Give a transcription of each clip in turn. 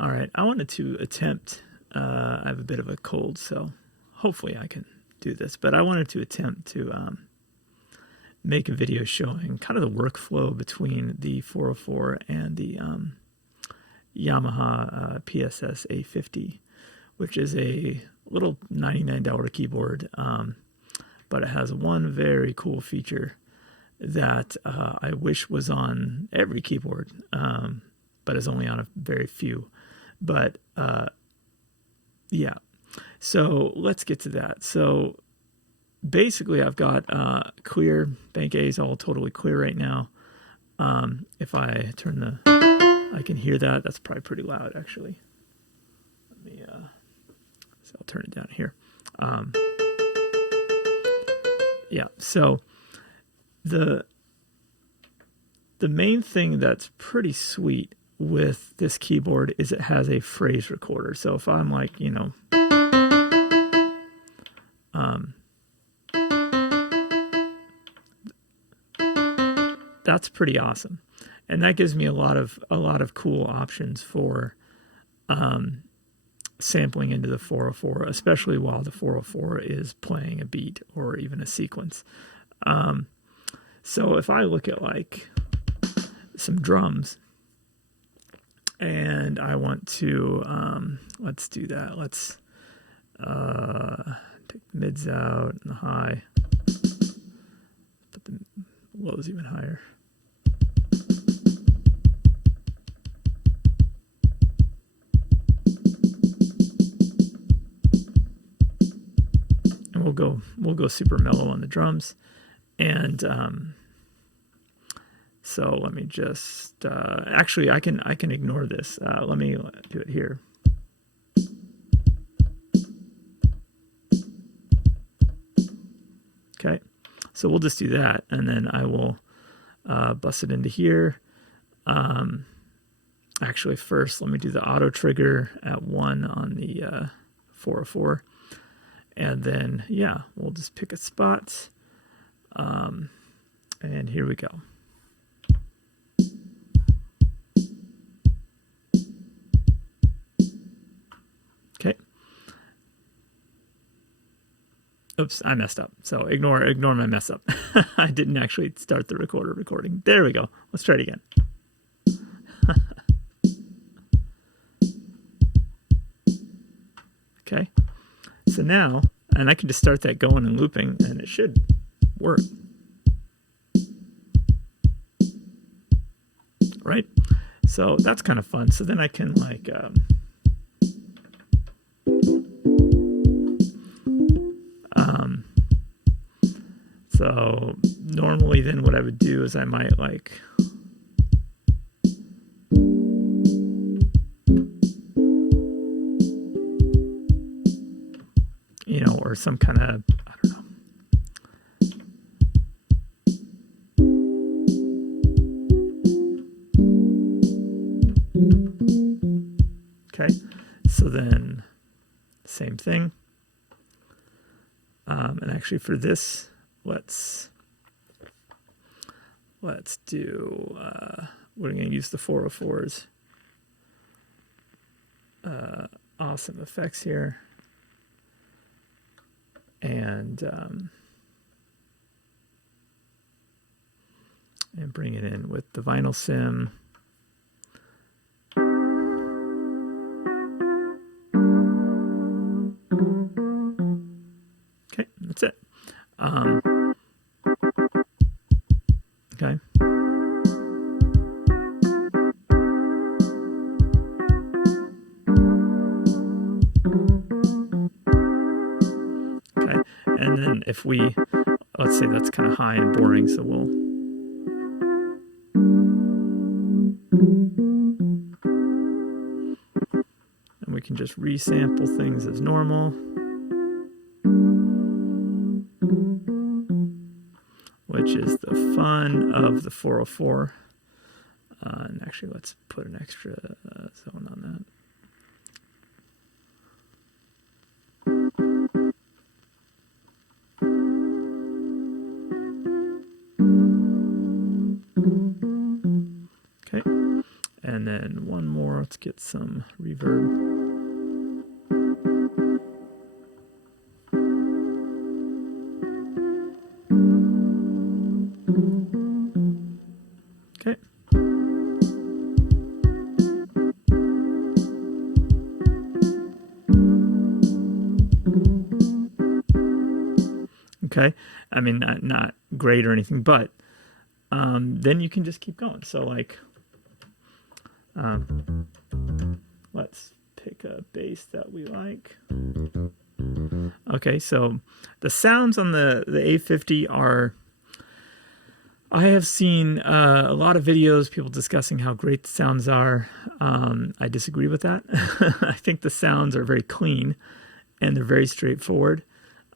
All right, I wanted to attempt, I have a bit of a cold, so hopefully I can do this, but I wanted to attempt to make a video showing kind of the workflow between the 404 and the Yamaha PSS-A50, which is a little $99 keyboard, but it has one very cool feature that I wish was on every keyboard, but is only on a very few. But yeah, so let's get to that. So basically I've got clear, bank A is all totally clear right now. If I turn the, I can hear that. That's probably pretty loud actually. Let me, so I'll turn it down here. Yeah, so the main thing that's pretty sweet with this keyboard is it has a phrase recorder. So if I'm like, you know, that's pretty awesome, and that gives me a lot of cool options for sampling into the 404, especially while the 404 is playing a beat or even a sequence. So if I look at like some drums and I want to, let's do that. Let's take the mids out and the high, put the lows even higher. And we'll go super mellow on the drums. And so let me just actually I can ignore this. Let me do it here. Okay, so we'll just do that, and then I will bust it into here. Actually, first let me do the auto trigger at 1 on the 404, and then yeah, we'll just pick a spot. And here we go. Okay. Oops, I messed up. So ignore my mess up. I didn't actually start the recorder recording. There we go. Let's try it again. Okay. So now, and I can just start that going and looping, and it should work. Right? So that's kind of fun. So then I can like so normally then what I would do is I might like you know, or some kind of, I don't know. Okay, so then same thing. And actually for this, let's do, we're going to use the 404's awesome effects here. And bring it in with the vinyl sim. Okay, that's it. Okay. Okay, and then if we, let's say that's kind of high and boring, so we'll and we can just resample things as normal. Which is the fun of the 404. And actually, let's put an extra zone on that. Okay. And then one more Let's get some reverb. Okay. Okay. I mean, not great or anything, but then you can just keep going. So like, let's pick a bass that we like. Okay, so the sounds on the A50 are, I have seen a lot of videos, people discussing how great the sounds are. I disagree with that. I think the sounds are very clean and they're very straightforward,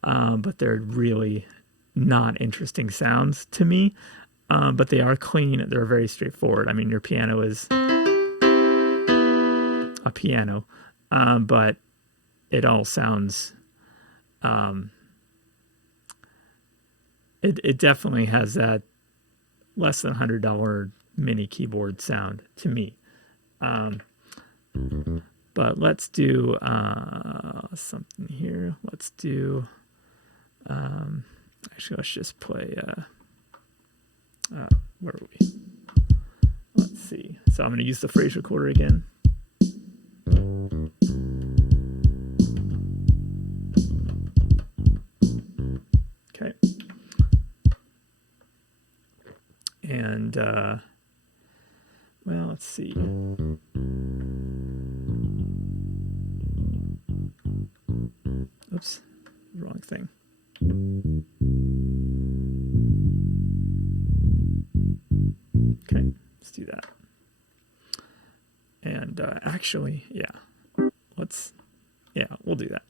but they're really not interesting sounds to me. But they are clean. They're very straightforward. I mean, your piano is a piano, but it all sounds, it definitely has that less than $100 mini keyboard sound to me. But let's do something here. Let's do, actually, let's just play, where are we? Let's see. So I'm going to use the phrase recorder again. Okay. And, well, let's see. Oops, wrong thing. Okay, let's do that. And actually, yeah, we'll do that.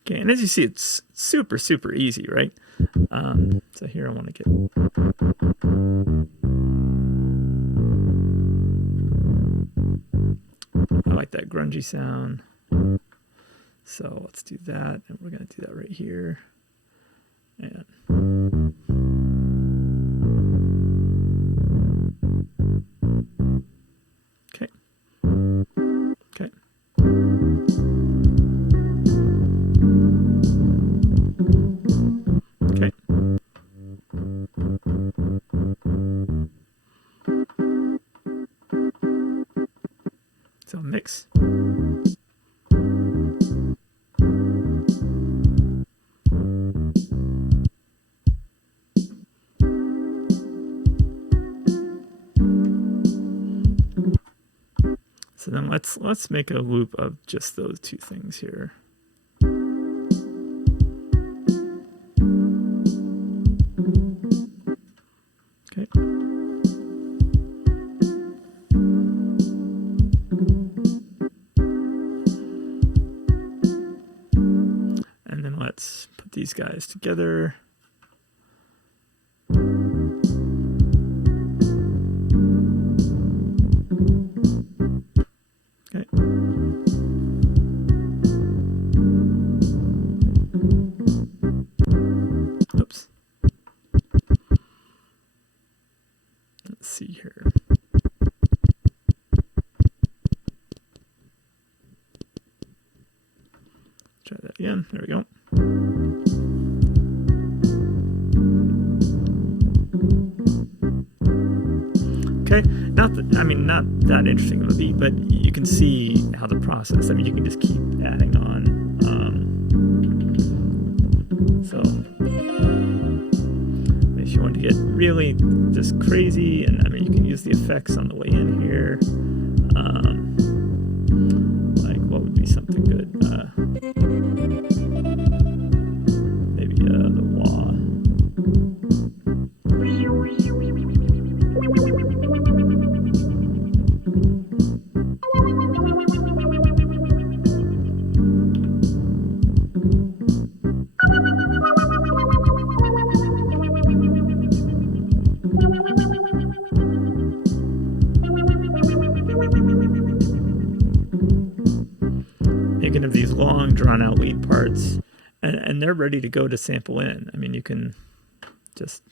Okay, and as you see, it's super, super easy, right? So here I want to get... I like that grungy sound. So let's do that, and we're going to do that right here. And okay. Okay. Okay. So mix. So then let's make a loop of just those two things here. Okay. And then let's put these guys together. Okay. Oops. Let's see here. Try that again. There we go. Okay, not that interesting of a beat, but you can see how the process, I mean, you can just keep adding on. So if you want to get really just crazy, and I mean, you can use the effects on the way in here. Like, what would be something good? Maybe the wah. Thinking of these long, drawn-out lead parts, and and they're ready to go to sample in. I mean, you can just...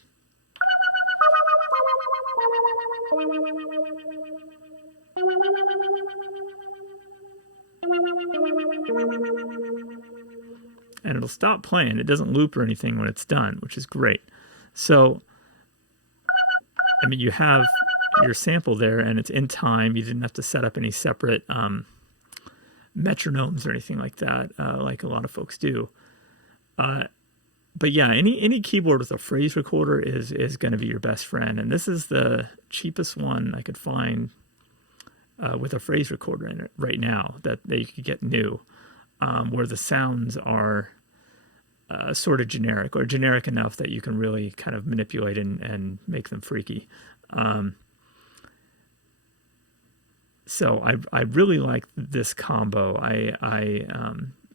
and it'll stop playing. It doesn't loop or anything when it's done, which is great. So, I mean, you have your sample there, and it's in time. You didn't have to set up any separate metronomes or anything like that, like a lot of folks do. But yeah, any keyboard with a phrase recorder is going to be your best friend, and this is the cheapest one I could find with a phrase recorder in it right now that you could get new, where the sounds are sort of generic, or generic enough that you can really kind of manipulate and make them freaky. So I really like this combo.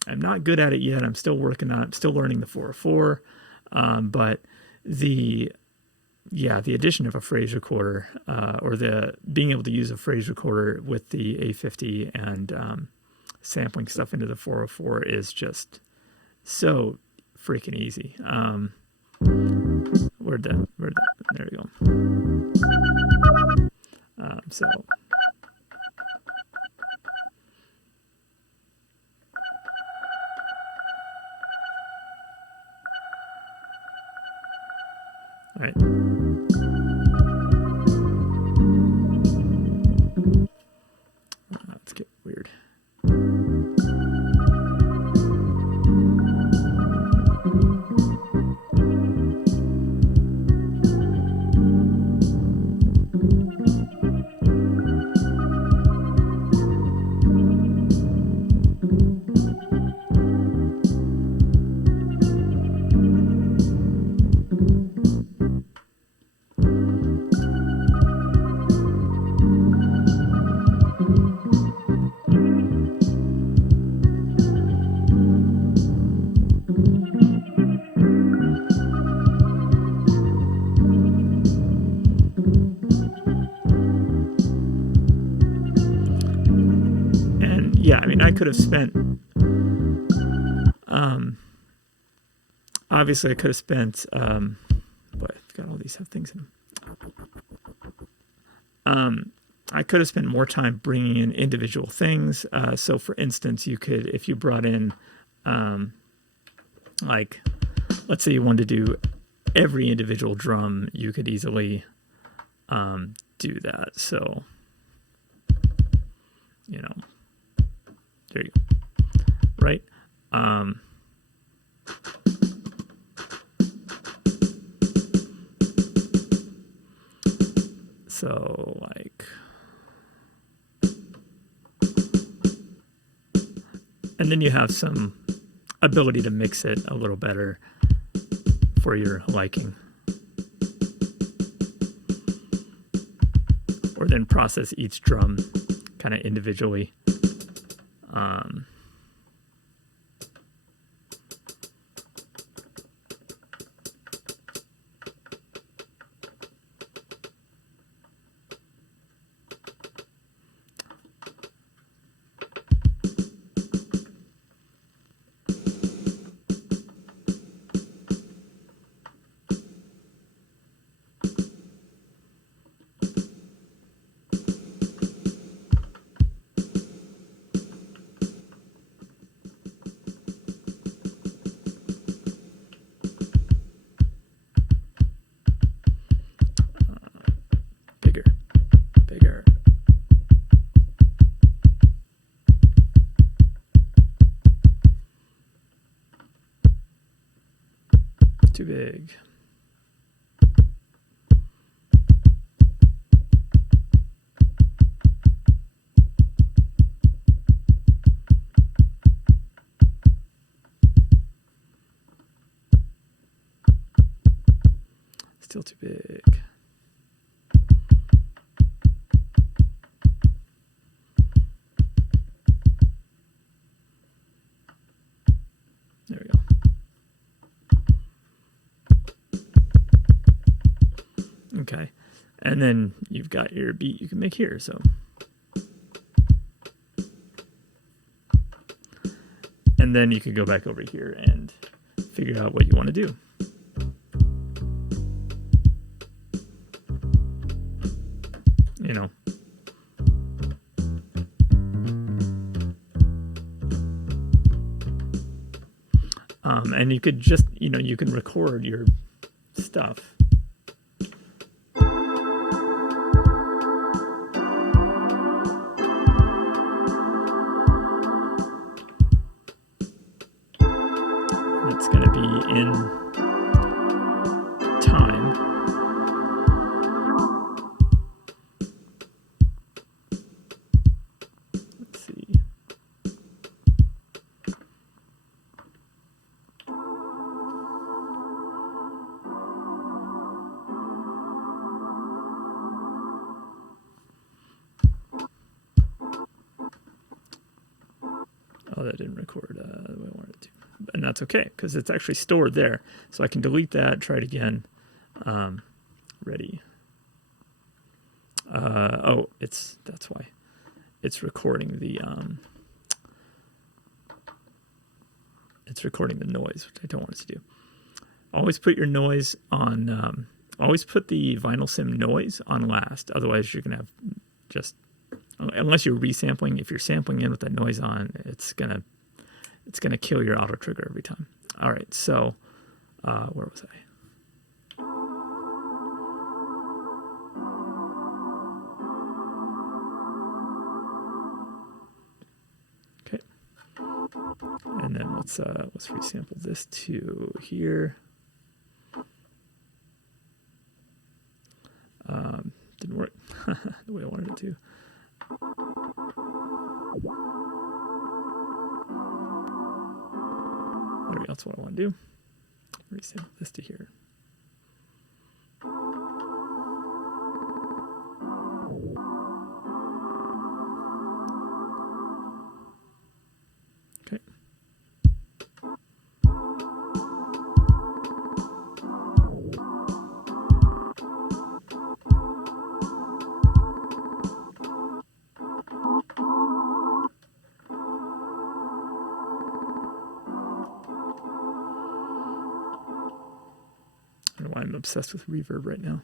I'm not good at it yet. I'm still working on it. I'm still learning the 404. But the addition of a phrase recorder, or the being able to use a phrase recorder with the A50 and sampling stuff into the 404 is just so freaking easy. There we go. So. All right. Let's get weird. Yeah, I mean, I could have spent, obviously I could have spent, but I've got all these things in them. I could have spent more time bringing in individual things. So for instance, you could, if you brought in, like, let's say you wanted to do every individual drum, you could easily do that. So, you know, there you go. Right? So, like, and then you have some ability to mix it a little better for your liking. Or then process each drum kind of individually. Bigger. Too big. Still too big. There we go. Okay. And then you've got your beat you can make here. So, and then you can go back over here and figure out what you want to do. You know. And you could just, you can record your stuff. It's going to be in time. Let's see. Oh, that didn't record the way I wanted it to. And that's okay, because it's actually stored there. So I can delete that, try it again. Ready. Oh, that's why. It's recording the noise, which I don't want it to do. Always put your noise on, always put the vinyl sim noise on last. Otherwise you're going to have just, unless you're resampling, if you're sampling in with that noise on, it's gonna kill your auto trigger every time. All right, so where was I? Okay, and then let's resample this to here. Didn't work the way I wanted it to. That's what I want to do. Resample this to here. Okay. I don't know why I'm obsessed with reverb right now.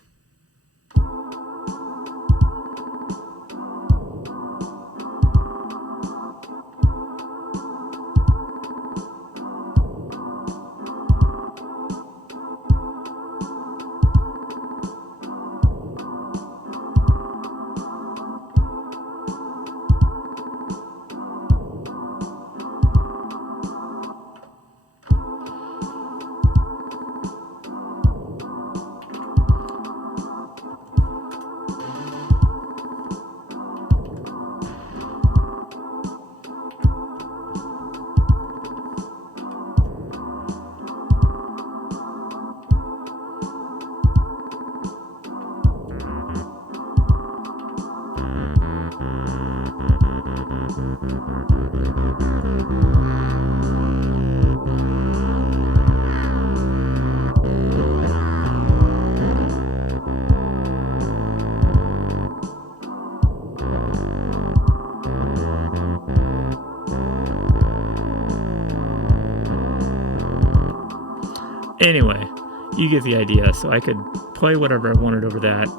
Anyway, you get the idea. So I could play whatever I wanted over that,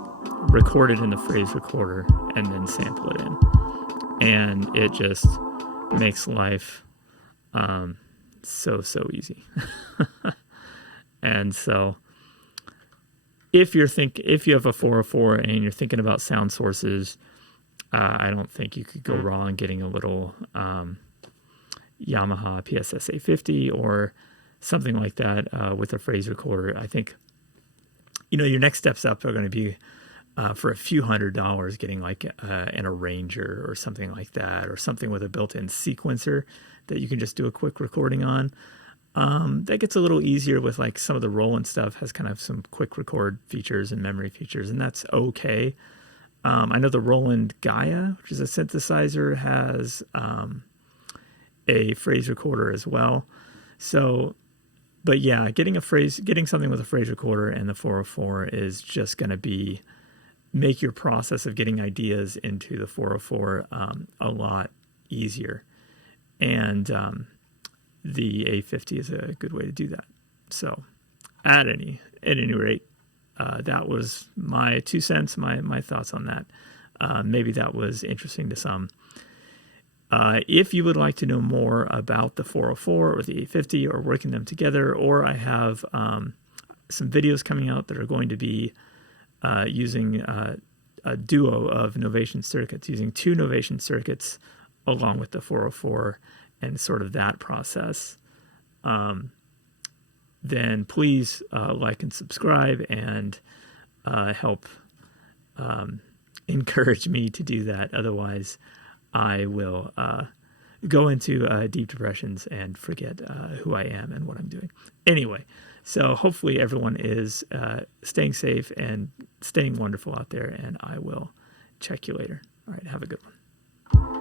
record it in the phrase recorder, and then sample it in. And it just makes life so easy. And so if you have a 404 and you're thinking about sound sources, I don't think you could go wrong getting a little Yamaha PSS-A50 or something like that with a phrase recorder. I think, your next steps up are going to be for a few $100 getting like an arranger or something like that, or something with a built-in sequencer that you can just do a quick recording on. That gets a little easier with like some of the Roland stuff has kind of some quick record features and memory features, and that's okay. I know the Roland Gaia, which is a synthesizer, has a phrase recorder as well. So, but yeah, getting something with a phrase recorder and the 404 is just going to make your process of getting ideas into the 404 a lot easier. And the A50 is a good way to do that. So at any rate, that was my 2 cents, my thoughts on that. Maybe that was interesting to some. If you would like to know more about the 404 or the 850 or working them together, or I have some videos coming out that are going to be using a duo of Novation circuits, using 2 Novation circuits along with the 404 and sort of that process, then please like and subscribe and help encourage me to do that. Otherwise, I will go into deep depressions and forget who I am and what I'm doing. Anyway, so hopefully everyone is staying safe and staying wonderful out there, and I will check you later. All right, have a good one.